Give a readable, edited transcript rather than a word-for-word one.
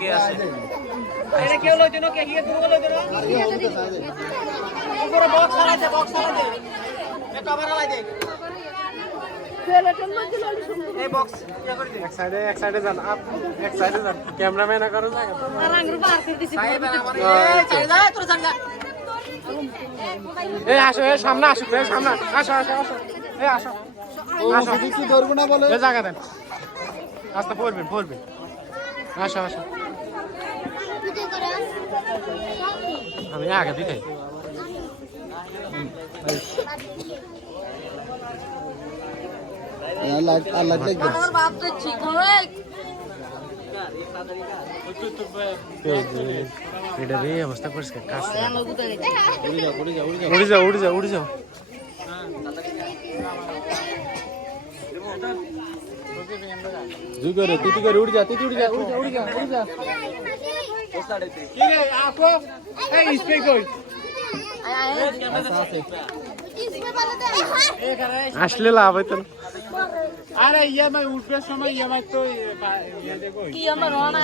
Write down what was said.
কে আছে এটা কেউ লইতো না কে গিয়ে তুমি লইতো না উপরে বক্স চালাইছে এটা আবার লাই দে এই বক্স ইয়া করে দে এক সাইডে যান এক সাইডে যান ক্যামেরাম্যান করো জায়গা তো রাঙ্গুর বার করে দিছি সাহেব আমার এই চলে যা তোর চলে যা এই আসো এই সামনে আসো এই সামনে আসো আসো আসো এই আসো আসো কিছু ধরবো না বলে এই জায়গা দেন আস্তে পড়বেন আসো আসো আমি আগে দিতে আল্লাহ দেখবে আমার বাপ তো ঠিক হয় এটা রে অবস্থা করিস কাজ উড়ে যাও জুই করে তিতি করে উড়ে যা কি রে আপো এই স্প্রে কই আসলে লাভ হইতো না আরে ইএমআই উঠবে সময় ইএমআই তো ইয়ে দেবো কি আমার রনা